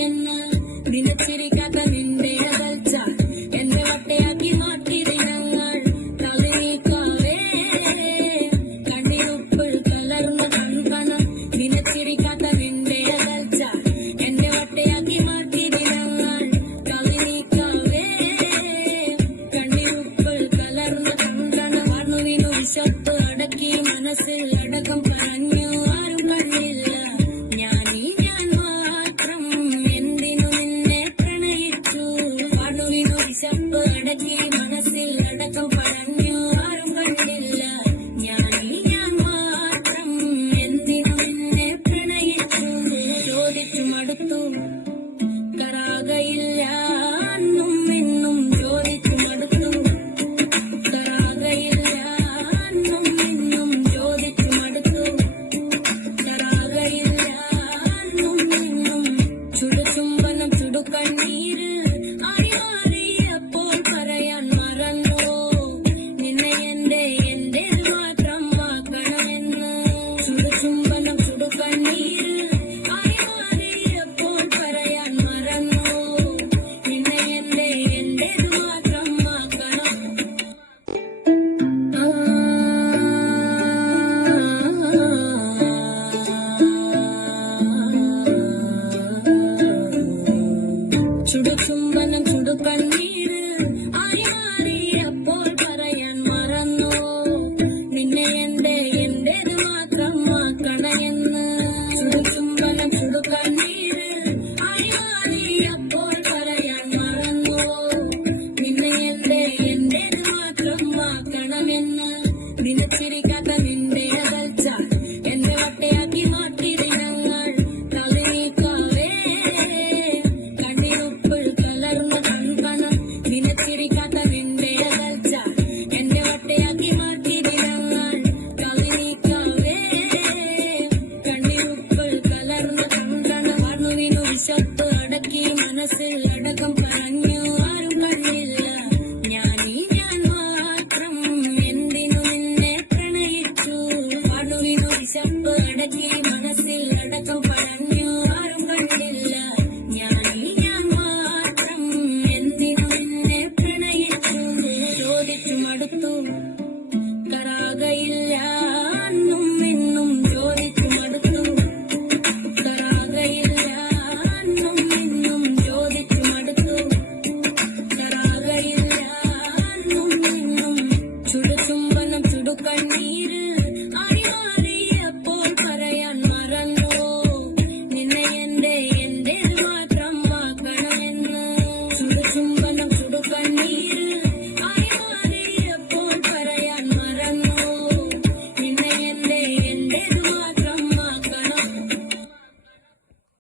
എന്ന് നിലച്ചിരിക്കാത്ത നിന്റെ അകൽച്ച എന്റെ വട്ടയാക്കി മാറ്റി ദിനങ്ങൾ തളിനീക്കാവേ കണ്ണിനുപ്പിൾ കലർന്ന കൺകണം നിലച്ചിരിക്കാത്ത നിന്റെ അകൽച്ച എന്റെ വട്ടയാക്കി മാറ്റി ദിനങ്ങൾ തളിനീക്കാവേ കണ്ണിനുപ്പിൾ കലർന്ന കൺകണം വാർന്നു നിന്നു വിശപ്പ് അടക്കി മനസ്സിൽ അടക്കം പറഞ്ഞു ആരും കണ്ടില്ല വിശപ്പ് അടക്കി മനസ്സിൽ അടക്കം പറഞ്ഞു ആരും കണ്ടില്ല ഞാൻ മാത്രം എന്തിനു നിന്നെ പ്രണയിച്ചു ചോദിച്ചു മടുത്തു കരാകയില്ല അന്നും എന്നും ചോദിച്ചു മടുത്തു കരാകയില്ല അന്നും എന്നും ചോദിച്ചു മടുത്തു കരാകയില്ല അന്നും എന്നും ചുടുചുംബനം ചുടുകണ്ണീര് ചുംബനം ചുടുകണ്ണീര് അറിയാതെയപ്പോൾ പറയാൻ മറന്നു നിന്നെ എന്റേത് മാത്രം ആക്കണം ചുടുചുംബനം ചുടുകണ്ണീര് അറിയാതെയപ്പോൾ പറയാൻ മറന്നു നിന്നെ എന്റേത് മാത്രം ആക്കണമെന്ന് ചുടുചുംബനം ചുടുകണ്ണീര് അറിയാതെയപ്പോൾ പറയാൻ മറന്നു നിന്നെ എന്റേത് മാത്രം ആക്കണമെന്ന് നിലച്ചിരിക്കാത്ത നിന്റെ അകൽച്ച എന്റെ വട്ടയാക്കി മാറ്റി ദിനങ്ങൾ തളിനീക്കാവേ കണ്ണിനുപ്പിൾ കലർന്ന കൺകണം നിലച്ചിരിക്കാത്ത നിന്റെ അകൽച്ച എന്റെ വട്ടയാക്കി മാറ്റി ദിനങ്ങൾ തളിനീക്കാവേ കണ്ണിനുപ്പിൾ കലർന്ന കൺകണം വാർന്നു നിന്നു വിശപ്പ് അടക്കി മനസ്സിൽ അടക്കം